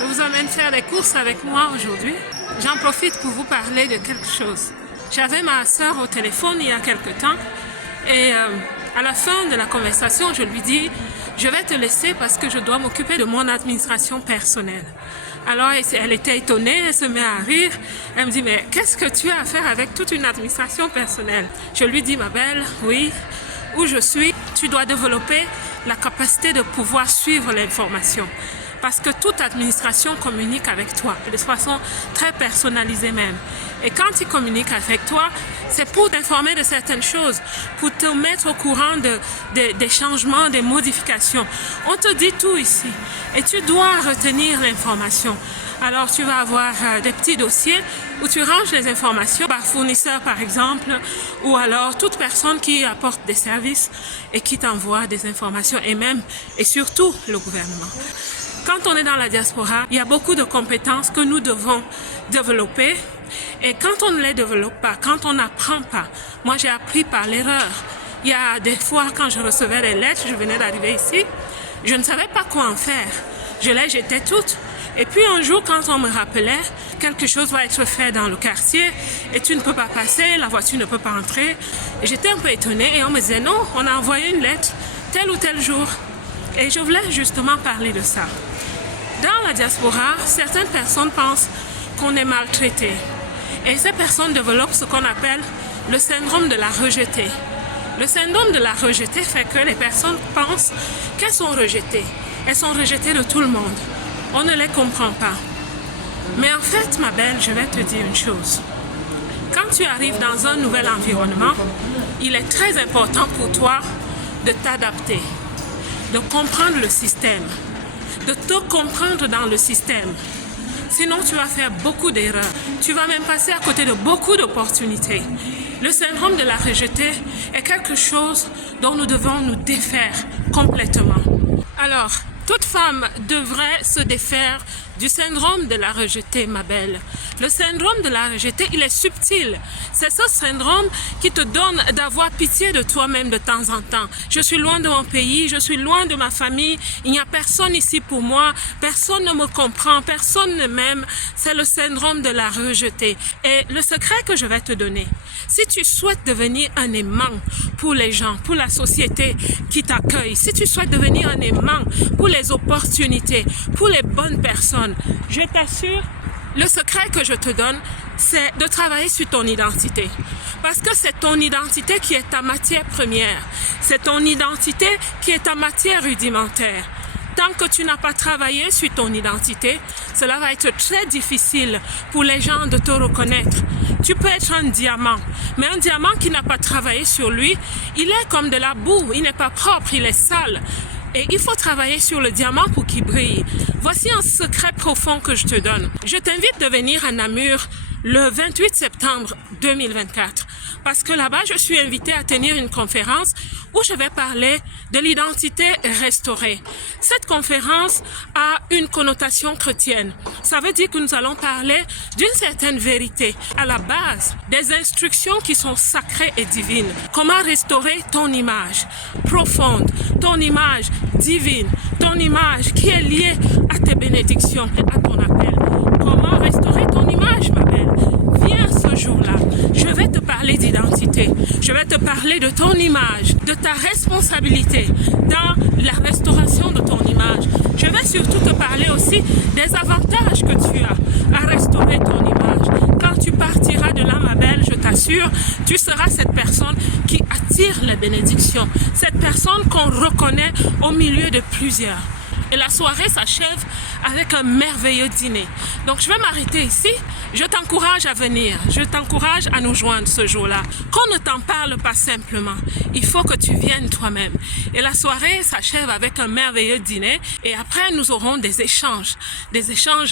Je vous emmène faire des courses avec moi aujourd'hui. J'en profite pour vous parler de quelque chose. J'avais ma sœur au téléphone il y a quelque temps et à la fin de la conversation, je lui dis « Je vais te laisser parce que je dois m'occuper de mon administration personnelle. » Alors elle était étonnée, elle se met à rire. Elle me dit « Mais qu'est-ce que tu as à faire avec toute une administration personnelle ?» Je lui dis « Ma belle, oui, où je suis, tu dois développer la capacité de pouvoir suivre l'information. » Parce que toute administration communique avec toi, de façon très personnalisée même. Et quand ils communiquent avec toi, c'est pour t'informer de certaines choses, pour te mettre au courant des changements, des modifications. On te dit tout ici et tu dois retenir l'information. Alors tu vas avoir des petits dossiers où tu ranges les informations par fournisseur par exemple, ou alors toute personne qui apporte des services et qui t'envoie des informations et même et surtout le gouvernement. Quand on est dans la diaspora, il y a beaucoup de compétences que nous devons développer et quand on ne les développe pas, quand on n'apprend pas, moi j'ai appris par l'erreur. Il y a des fois quand je recevais des lettres, je venais d'arriver ici, je ne savais pas quoi en faire. Je les jetais toutes. Et puis un jour, quand on me rappelait, quelque chose va être fait dans le quartier et tu ne peux pas passer, la voiture ne peut pas entrer. J'étais un peu étonnée et on me disait non, on a envoyé une lettre tel ou tel jour. Et je voulais justement parler de ça. Dans la diaspora, certaines personnes pensent qu'on est maltraité. Et ces personnes développent ce qu'on appelle le syndrome de la rejetée. Le syndrome de la rejetée fait que les personnes pensent qu'elles sont rejetées. Elles sont rejetées de tout le monde. On ne les comprend pas. Mais en fait, ma belle, je vais te dire une chose. Quand tu arrives dans un nouvel environnement, il est très important pour toi de t'adapter, de comprendre le système, de te comprendre dans le système. Sinon, tu vas faire beaucoup d'erreurs. Tu vas même passer à côté de beaucoup d'opportunités. Le syndrome de la rejetée est quelque chose dont nous devons nous défaire complètement. Alors, toute femme devrait se défaire du syndrome de la rejetée, ma belle. Le syndrome de la rejetée, il est subtil. C'est ce syndrome qui te donne d'avoir pitié de toi-même de temps en temps. Je suis loin de mon pays, je suis loin de ma famille, il n'y a personne ici pour moi, personne ne me comprend, personne ne m'aime. C'est le syndrome de la rejetée. Et le secret que je vais te donner, si tu souhaites devenir un aimant pour les gens, pour la société qui t'accueille, si tu souhaites devenir un aimant pour les opportunités, pour les bonnes personnes, je t'assure, le secret que je te donne, c'est de travailler sur ton identité. Parce que c'est ton identité qui est ta matière première. C'est ton identité qui est ta matière rudimentaire. Tant que tu n'as pas travaillé sur ton identité, cela va être très difficile pour les gens de te reconnaître. Tu peux être un diamant, mais un diamant qui n'a pas travaillé sur lui, il est comme de la boue, il n'est pas propre, il est sale. Et il faut travailler sur le diamant pour qu'il brille. Voici un secret profond que je te donne. Je t'invite de venir à Namur le 28 septembre 2024. Parce que là-bas, je suis invitée à tenir une conférence où je vais parler de l'identité restaurée. Cette conférence a une connotation chrétienne. Ça veut dire que nous allons parler d'une certaine vérité à la base des instructions qui sont sacrées et divines. Comment restaurer ton image profonde, ton image divine, ton image qui est liée à tes bénédictions, à ton appel. Comment restaurer ton image, ma belle? Viens ce jour-là. Je vais te parler d'identité. Je vais te parler de ton image, de ta responsabilité dans la restauration de ton image. Je vais surtout te parler aussi des avantages que tu as à restaurer ton image. Quand tu partiras de là, ma belle, je t'assure, tu seras cette personne qui attire les bénédictions. Cette personne qu'on reconnaît au milieu de plusieurs. Et la soirée s'achève avec un merveilleux dîner. Donc je vais m'arrêter ici. Je t'encourage à venir. Je t'encourage à nous joindre ce jour-là. Qu'on ne t'en parle pas simplement. Il faut que tu viennes toi-même. Et la soirée s'achève avec un merveilleux dîner. Et après, nous aurons des échanges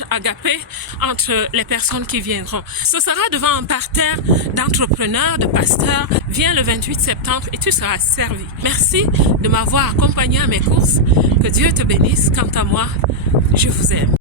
agapés entre les personnes qui viendront. Ce sera devant un parterre d'entrepreneurs, de pasteurs. Viens le 28 septembre et tu seras servi. Merci de m'avoir accompagné à mes courses. Que Dieu te bénisse. Quant à moi, je vous aime.